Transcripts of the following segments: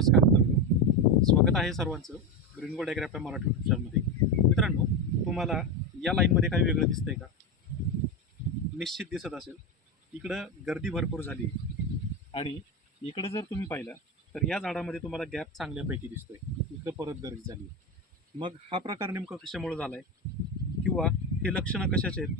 नमस्कार मित्रांनो. स्वागत आहे सर्वांचं ग्रीन गोल्ड ॲग्रॅप या मराठी युट्यूब चॅनलमध्ये मित्रांनो तुम्हाला या लाईनमध्ये काही वेगळं दिसतंय का? निश्चित दिसत असेल. इकडं गर्दी भरपूर झाली आणि इकडं जर तुम्ही पाहिलं तर या झाडामध्ये तुम्हाला गॅप चांगल्यापैकी दिसतोय. इकडं परत गर्दी झाली. मग हा प्रकार नेमकं कशामुळे झाला आहे किंवा हे लक्षणं कशाचे आहेत?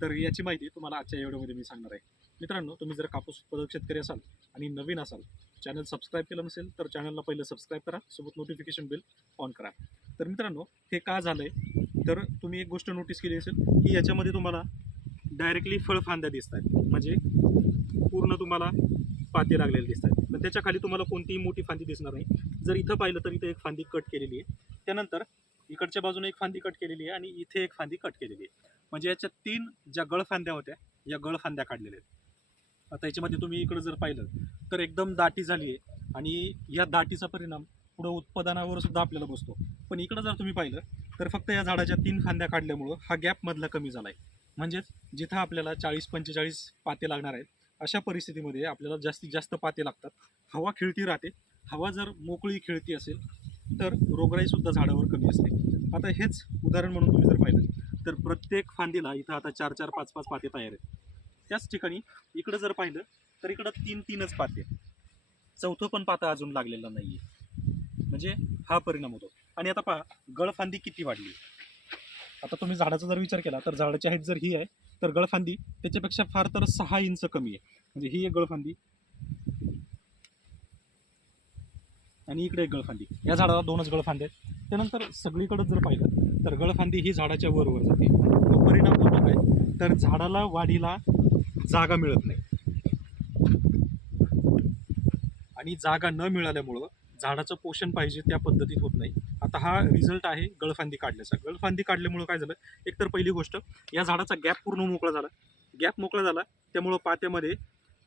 तर याची माहिती तुम्हाला आजच्या या व्हिडिओमध्ये मी सांगणार आहे. मित्रांनो तुम्ही जर कापूस उत्पादक शेतकरी असाल आणि नवीन असाल चॅनल सबस्क्राईब केलं नसेल तर चॅनलला पहिलं सबस्क्राईब करा सोबत नोटिफिकेशन बिल ऑन करा. तर मित्रांनो हे का झालं आहे तर तुम्ही एक गोष्ट नोटीस केली असेल की याच्यामध्ये तुम्हाला डायरेक्टली फळफांद्या दिसत आहेत. म्हणजे पूर्ण तुम्हाला पाते लागलेले दिसत आहेत. पण त्याच्याखाली तुम्हाला कोणतीही मोठी फांदी दिसणार नाही. जर इथं पाहिलं तर इथं एक फांदी कट केलेली आहे. त्यानंतर इकडच्या बाजूने एक फांदी कट केलेली आहे आणि इथे एक फांदी कट केलेली आहे. म्हणजे याच्या तीन ज्या गळफांद्या होत्या या गळफांद्या काढलेल्या आहेत. आता याच्यामध्ये तुम्ही इकडं जर पाहिलं तर एकदम दाटी झाली आहे. आणि या दाटीचा परिणाम पुढं उत्पादनावर सुद्धा आपल्याला बसतो. पण इकडं जर तुम्ही पाहिलं तर फक्त या झाडाच्या तीन फांद्या काढल्यामुळं हा गॅपमधला कमी झाला आहे म्हणजेच जिथं आपल्याला चाळीस पंचेचाळीस पाते लागणार आहेत अशा परिस्थितीमध्ये आपल्याला जास्तीत जास्त पाते लागतात. हवा खिळती राहते. हवा जर मोकळी खिळती असेल तर रोगराईसुद्धा झाडावर कमी असते. आता हेच उदाहरण म्हणून तुम्ही जर पाहिलं तर प्रत्येक फांदीला इथं आता चार चार पाच पाच पाते तयार आहेत. त्याच ठिकाणी इकडं जर पाहिलं तर इकडं तीन तीनच पाते चौथं पण पाता अजून लागलेलं नाही आहे म्हणजे हा परिणाम होतो. आणि आता पहा गळफांदी किती वाढली? आता तुम्ही झाडाचा जर विचार केला तर झाडाची हाईट जर ही आहे तर गळफांदी त्याच्यापेक्षा फार तर सहा इंच कमी आहे. म्हणजे ही एक गळफांदी. आणि इकडे एक गळफांदी. या झाडाला दोनच गळफांदे आहेत. त्यानंतर सगळीकडे जर पाहिलं तर गळफांदी ही झाडाच्या वरवर जाते. तो परिणाम होतो काय? तर झाडाला वाढीला जागा मिळत नाही. आणि जागा न मिळाल्यामुळं झाडाचं पोषण पाहिजे त्या पद्धतीत होत नाही. आता हा रिझल्ट आहे गळफांदी काढल्याचा. गळफांदी काढल्यामुळं काय झालं? एकतर पहिली गोष्ट या झाडाचा गॅप पूर्ण मोकळा झाला. गॅप मोकळा झाला त्यामुळं पात्यामध्ये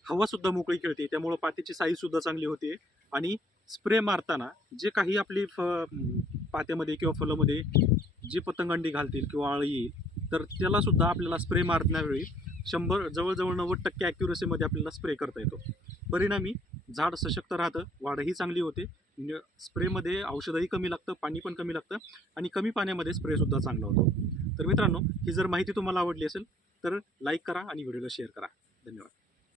हवासुद्धा मोकळी खेळते. त्यामुळं पात्याची साईजसुद्धा चांगली होते. आणि स्प्रे मारताना जे काही आपली फ पात्यामध्ये किंवा फुलामध्ये जी पतंगंडी घालतील किंवा आळी येईल तर त्यालासुद्धा आपल्याला स्प्रे मारण्यावेळी शंभर जवळजवळ नव्वद टक्के ॲक्युरसीमध्ये आपल्याला स्प्रे करता येतो. परिणामी झाड सशक्त राहतं वाढही चांगली होते. न- स्प्रेमध्ये औषधही कमी लागतं पाणी पण कमी लागतं आणि कमी पाण्यामध्ये स्प्रेसुद्धा चांगला होतो. तर मित्रांनो ही जर माहिती तुम्हाला आवडली असेल तर लाईक करा आणि व्हिडिओला शेअर करा. धन्यवाद.